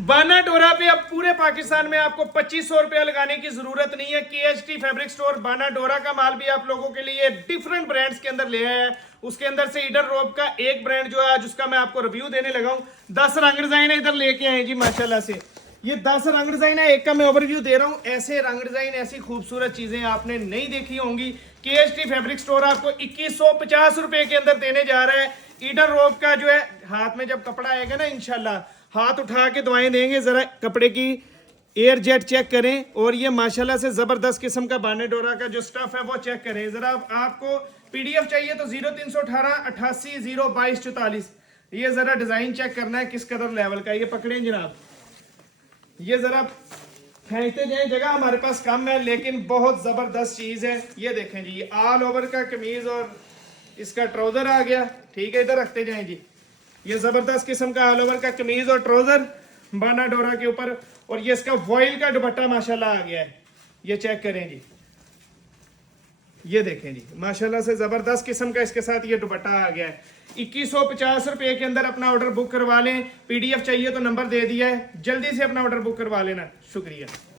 बाना डोरा पे अब पूरे पाकिस्तान में आपको 2500 रुपया लगाने की जरूरत नहीं है। केएचटी फैब्रिक स्टोर बाना डोरा का माल भी आप लोगों के लिए डिफरेंट ब्रांड्स के अंदर ले आया है। उसके अंदर से ईडर रोब का एक ब्रांड जो है आज उसका मैं आपको रिव्यू देने लगा हूं। 10 रंग डिजाइन इधर लेके आए जी माशाल्लाह से। ये 10 रंग डिजाइन है, एक का मैं ओवरव्यू दे रहा हूं। ऐसे रंग डिजाइन, ऐसी खूबसूरत चीजें आपने नहीं देखी होंगी। केएचटी फैब्रिक स्टोर आपको 2150 रुपए के अंदर देने जा रहा है। ईडर रोब का जो है हाथ में जब कपड़ा आएगा ना इंशाल्लाह हाथ उठा के दुआएं देंगे। जरा कपड़े की एयर जेट चेक करें और ये माशाल्लाह से जबरदस्त किस्म का बाने डोरा का जो स्टफ है वो चेक करें। जरा आपको पीडीएफ चाहिए तो 0318 88 022 44। ये जरा डिजाइन चेक करना है किस कदर लेवल का। ये पकड़ें जनाब, ये जरा फेंकते जाए, जगह हमारे पास कम है लेकिन बहुत जबरदस्त चीज है। ये देखें जी, ये ऑल ओवर का कमीज और इसका ट्राउजर आ गया। ठीक है, इधर रखते जाएं जी। ये जबरदस्त किस्म का ऑल ओवर का कमीज और ट्राउजर बाना डोरा के ऊपर, और ये इसका वॉइल का दुपट्टा माशाल्लाह आ गया है। ये चेक करें जी, ये देखें जी माशाल्लाह से जबरदस्त किस्म का इसके साथ ये दुपट्टा आ गया है। 2150 रुपए के अंदर अपना ऑर्डर बुक करवा लें। पीडीएफ चाहिए तो नंबर दे दिया है, जल्दी से अपना ऑर्डर बुक करवा लेना। शुक्रिया।